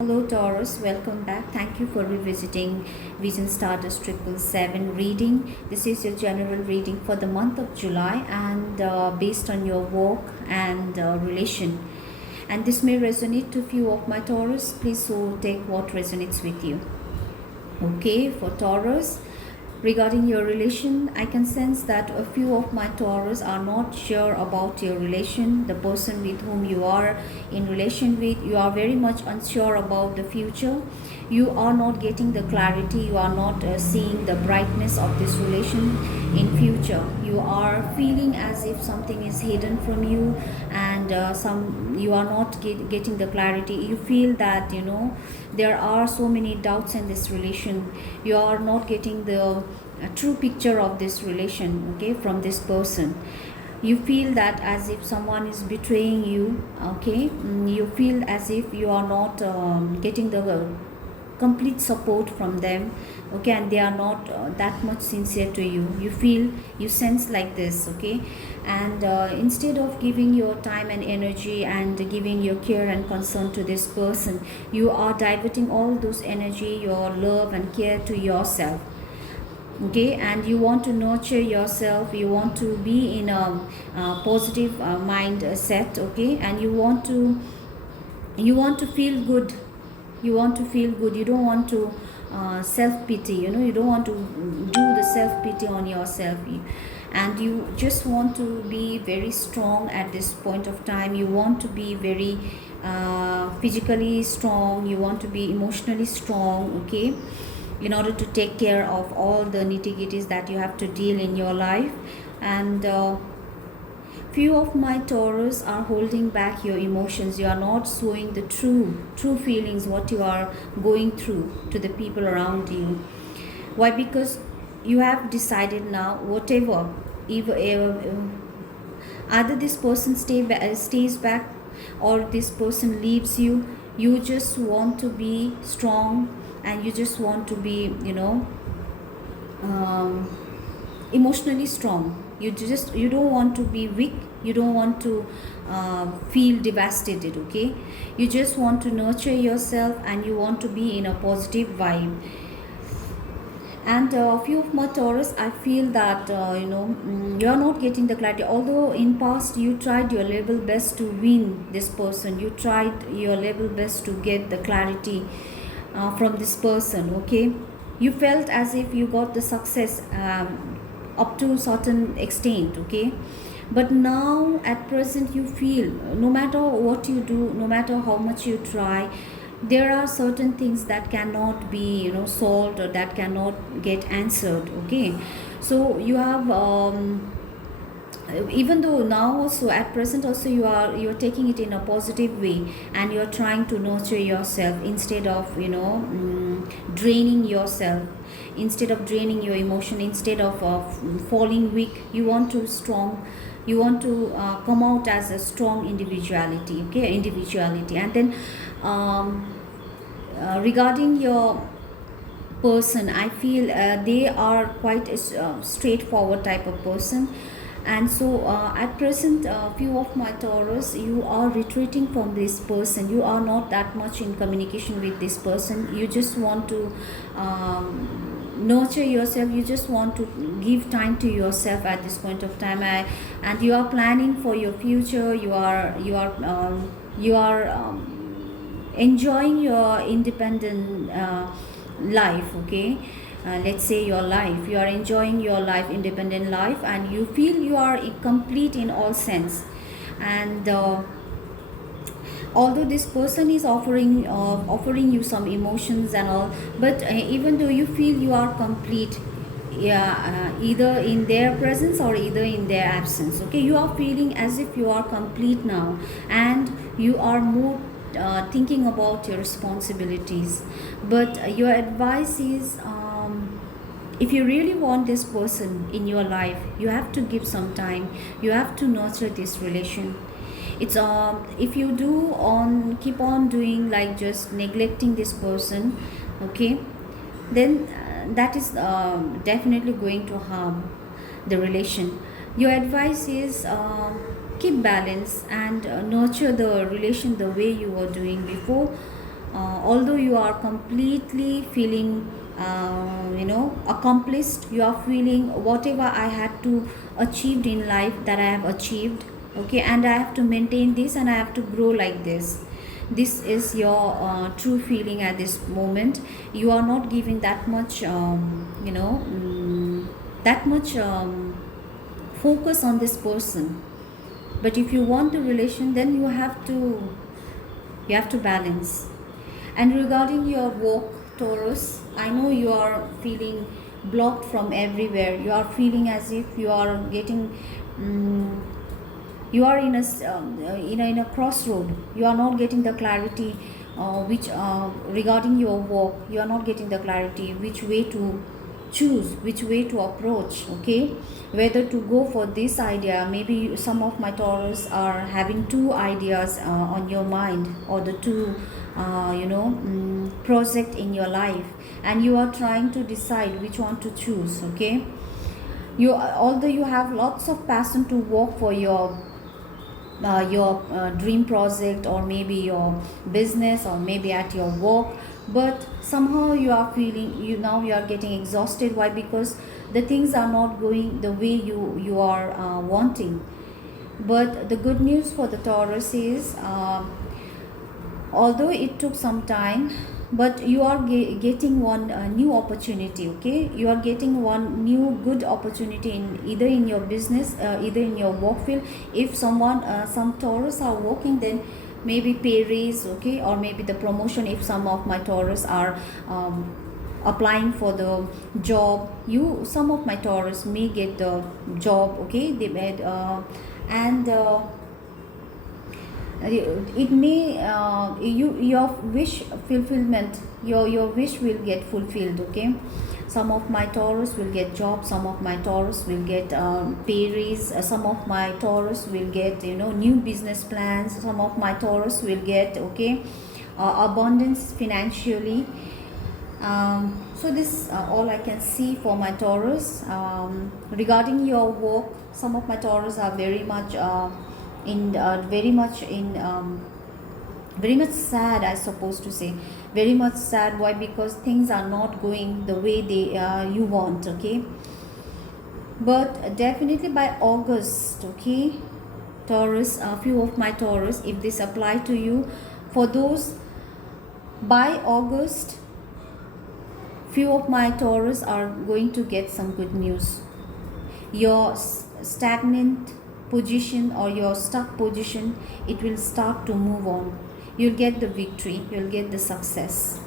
Hello Taurus, welcome back. Thank you for revisiting Vision Stardust 777 reading. This is your general reading for the month of July and based on your work and relation. And this may resonate to few of my Taurus. Please so take what resonates with you. Okay, for Taurus, regarding your relation, I can sense that a few of my Taurus are not sure about your relation, the person with whom you are in relation with. You are very much unsure about the future. You are not getting the clarity. You are not seeing the brightness of this relation in future. You are feeling as if something is hidden from you, and you are not getting the clarity. You feel that there are so many doubts in this relation. You are not getting the true picture of this relation, okay, from this person. You feel that as if someone is betraying you, okay. You feel as if you are not getting the complete support from them, okay, and they are not that much sincere to you. You sense like this, okay. And instead of giving your time and energy and giving your care and concern to this person, you are diverting all those energy, your love and care to yourself, okay. And you want to nurture yourself, you want to be in a positive mindset, okay. And you want to feel good. You don't want to self-pity, you don't want to do the self-pity on yourself. And you just want to be very strong at this point of time. You want to be very physically strong, you want to be emotionally strong, okay, in order to take care of all the nitty-gritties that you have to deal in your life. And few of my Taurus are holding back your emotions. You are not showing the true feelings, what you are going through, to the people around you. Why? Because you have decided now, whatever, either this person stays back or this person leaves you, you just want to be strong, and you just want to be um, emotionally strong. You don't want to be weak. You don't want to feel devastated, okay. You just want to nurture yourself, and you want to be in a positive vibe. And a few of my Taurus, I feel that you are not getting the clarity. Although in past you tried your level best to win this person, you tried your level best to get the clarity from this person, okay. You felt as if you got the success up to a certain extent, okay. But now at present you feel, no matter what you do, no matter how much you try, there are certain things that cannot be solved, or that cannot get answered, okay. So you have even though now also at present also you're taking it in a positive way, and you're trying to nurture yourself instead of draining yourself, instead of draining your emotion, instead of falling weak. You want to come out as a strong individuality, okay, individuality. And then regarding your person, I feel they are quite a straightforward type of person. And so at present, few of my Taurus, you are retreating from this person. You are not that much in communication with this person. You just want to nurture yourself. You just want to give time to yourself at this point of time. And you are planning for your future. You are enjoying your independent life, okay. Let's say your life, you are enjoying your life, independent life, and you feel you are complete in all sense. And although this person is offering you some emotions and all, but even though you feel you are complete, yeah, either in their presence or either in their absence, okay, you are feeling as if you are complete now, and you are more thinking about your responsibilities. But your advice is, if you really want this person in your life, you have to give some time. You have to nurture this relation. It's if you keep on doing, like just neglecting this person, okay, then that is definitely going to harm the relation. Your advice is, keep balance and nurture the relation the way you were doing before. although you are completely feeling accomplished, you are feeling whatever I had to achieved in life, that I have achieved, okay, and I have to maintain this and I have to grow like this. This is your true feeling at this moment. You are not giving that much that much focus on this person. But if you want a relation, then you have to balance. And regarding your work, Taurus, I know you are feeling blocked from everywhere. You are feeling as if you are getting you are in a crossroad. You are not getting the clarity which regarding your work. You are not getting the clarity which way to choose, which way to approach, okay, whether to go for this idea. Maybe some of my Taurus are having two ideas on your mind, or the two project in your life, and you are trying to decide which one to choose, okay. Although you have lots of passion to work for your dream project, or maybe your business, or maybe at your work, but somehow you are feeling, you are getting exhausted. Why? Because the things are not going the way you are wanting. But the good news for the Taurus is, although it took some time, but you are getting one new opportunity, okay. You are getting one new good opportunity in either in your business, either in your work field. If some Taurus are working, then maybe pay raise, okay, or maybe the promotion. If some of my Taurus are applying for the job, some of my Taurus may get the job, okay. They made and it may your wish fulfillment, your wish will get fulfilled, okay. Some of my Taurus will get job, some of my Taurus will get pay raise, some of my Taurus will get new business plans, some of my Taurus will get, okay, abundance financially. So this all I can see for my Taurus. Regarding your work, some of my Taurus are very much very much sad, I suppose to say, very much sad. Why? Because things are not going the way you want, okay. But definitely by August, okay, Taurus, a few of my Taurus, if this apply to you, for those by August, few of my Taurus are going to get some good news. Your stagnant position or your stuck position, it will start to move on. You'll get the victory, you'll get the success.